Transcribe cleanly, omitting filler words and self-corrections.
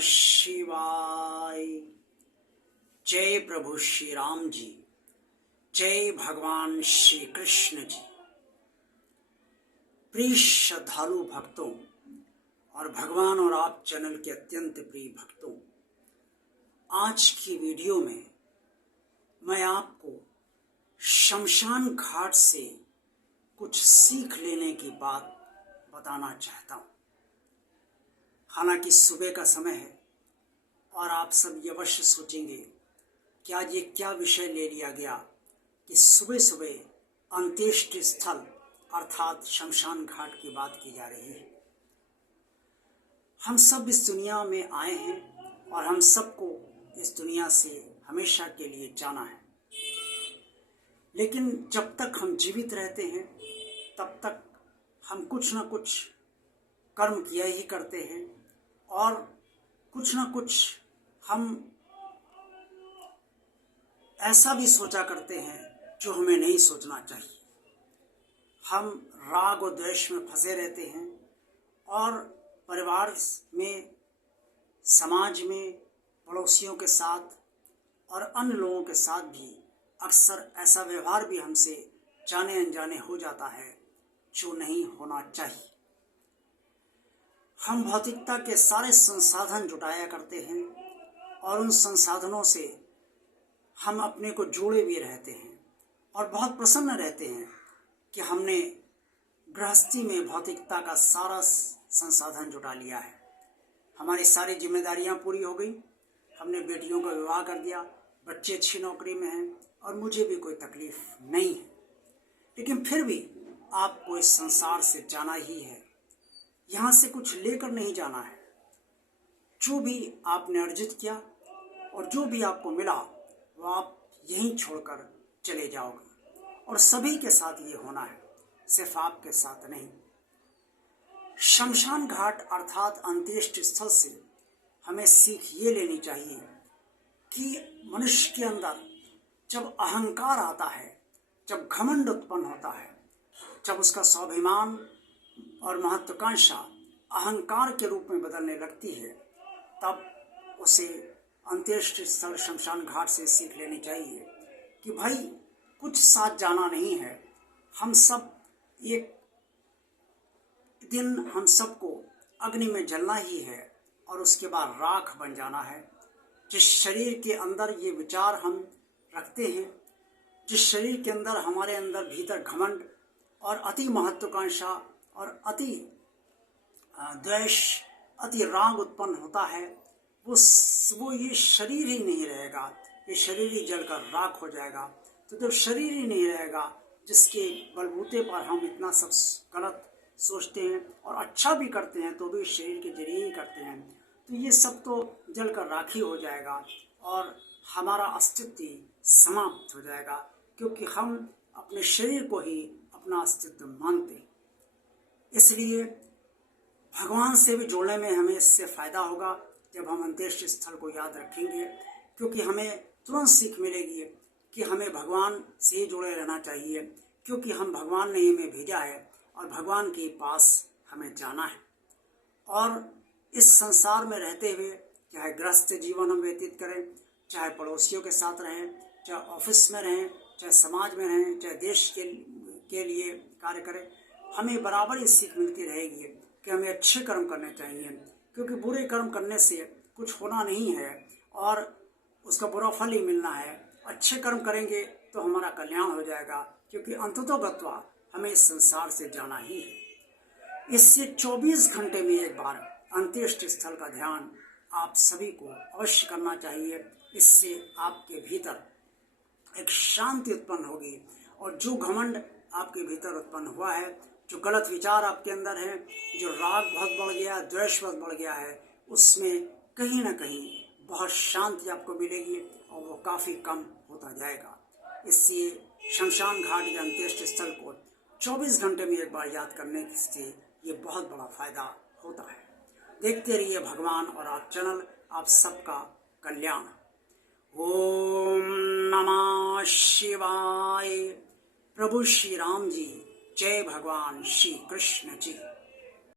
शिवाय। जय प्रभु श्री राम जी, जय भगवान श्री कृष्ण जी। प्रिय श्रद्धालु भक्तों और भगवान और आप चैनल के अत्यंत प्रिय भक्तों, आज की वीडियो में मैं आपको शमशान घाट से कुछ सीख लेने की बात बताना चाहता हूँ। हालांकि सुबह का समय है और आप सब ये अवश्य सोचेंगे कि आज ये क्या विषय ले लिया गया कि सुबह सुबह अंत्येष्टि स्थल अर्थात शमशान घाट की बात की जा रही है। हम सब इस दुनिया में आए हैं और हम सबको इस दुनिया से हमेशा के लिए जाना है, लेकिन जब तक हम जीवित रहते हैं तब तक हम कुछ ना कुछ कर्म किया ही करते हैं और कुछ ना कुछ हम ऐसा भी सोचा करते हैं जो हमें नहीं सोचना चाहिए। हम राग और द्वेष में फंसे रहते हैं और परिवार में, समाज में, पड़ोसियों के साथ और अन्य लोगों के साथ भी अक्सर ऐसा व्यवहार भी हमसे जाने अनजाने हो जाता है जो नहीं होना चाहिए। हम भौतिकता के सारे संसाधन जुटाया करते हैं और उन संसाधनों से हम अपने को जोड़े भी रहते हैं और बहुत प्रसन्न रहते हैं कि हमने गृहस्थी में भौतिकता का सारा संसाधन जुटा लिया है। हमारी सारी जिम्मेदारियां पूरी हो गई, हमने बेटियों का विवाह कर दिया, बच्चे अच्छी नौकरी में हैं और मुझे भी कोई तकलीफ नहीं है। लेकिन फिर भी आपको इस संसार से जाना ही है, यहाँ से कुछ लेकर नहीं जाना है। जो भी आपने अर्जित किया और जो भी आपको मिला वो आप यहीं छोड़कर चले जाओगे और सभी के साथ ये होना है, सिर्फ आपके साथ नहीं। शमशान घाट अर्थात अंत्येष्टि स्थल से हमें सीख ये लेनी चाहिए कि मनुष्य के अंदर जब अहंकार आता है, जब घमंड उत्पन्न होता है, जब उसका स्वाभिमान और महत्वाकांक्षा अहंकार के रूप में बदलने लगती है, तब उसे अंत्येष्टि स्थल शमशान घाट से सीख लेनी चाहिए कि भाई कुछ साथ जाना नहीं है। हम सब एक दिन हम सबको अग्नि में जलना ही है और उसके बाद राख बन जाना है। जिस शरीर के अंदर ये विचार हम रखते हैं, जिस शरीर के अंदर हमारे अंदर भीतर घमंड और अति महत्वाकांक्षा और अति द्वेष, अति राग उत्पन्न होता है, वो ये शरीर ही नहीं रहेगा, ये शरीर ही जलकर राख हो जाएगा। तो जब शरीर ही नहीं रहेगा जिसके बलबूते पर हम इतना सब गलत सोचते हैं और अच्छा भी करते हैं तो भी शरीर के जरिए ही करते हैं, तो ये सब तो जलकर राखी हो जाएगा और हमारा अस्तित्व समाप्त हो जाएगा, क्योंकि हम अपने शरीर को ही अपना अस्तित्व मानते हैं। इसलिए भगवान से भी जोड़ने में हमें इससे फ़ायदा होगा जब हम अंत्येष्टि स्थल को याद रखेंगे, क्योंकि हमें तुरंत सीख मिलेगी कि हमें भगवान से ही जुड़े रहना चाहिए, क्योंकि हम भगवान ने हमें भेजा है और भगवान के पास हमें जाना है। और इस संसार में रहते हुए चाहे गृहस्थ जीवन हम व्यतीत करें, चाहे पड़ोसियों के साथ रहें, चाहे ऑफिस में रहें, चाहे समाज में रहें, चाहे देश के लिए कार्य करें, हमें बराबर ये सीख मिलती रहेगी कि हमें अच्छे कर्म करने चाहिए, क्योंकि बुरे कर्म करने से कुछ होना नहीं है और उसका बुरा फल ही मिलना है। अच्छे कर्म करेंगे तो हमारा कल्याण हो जाएगा, क्योंकि अंततोगत्वा हमें इस संसार से जाना ही है। इससे 24 घंटे में एक बार अंत्येष्टि स्थल का ध्यान आप सभी को अवश्य करना चाहिए। इससे आपके भीतर एक शांति उत्पन्न होगी और जो घमंड आपके भीतर उत्पन्न हुआ है, जो गलत विचार आपके अंदर है, जो राग बहुत बढ़ गया है, द्वेष बहुत बढ़ गया है, उसमें कहीं ना कहीं बहुत शांति आपको मिलेगी और वो काफ़ी कम होता जाएगा। इसलिए शमशान घाट या अंत्येष्टि स्थल को 24 घंटे में एक बार याद करने से ये बहुत बड़ा फायदा होता है। देखते रहिए भगवान और आप चैनल, आप सबका कल्याण। ओम नमः शिवाय। प्रभु श्री राम जी, जय भगवान श्री कृष्ण जी।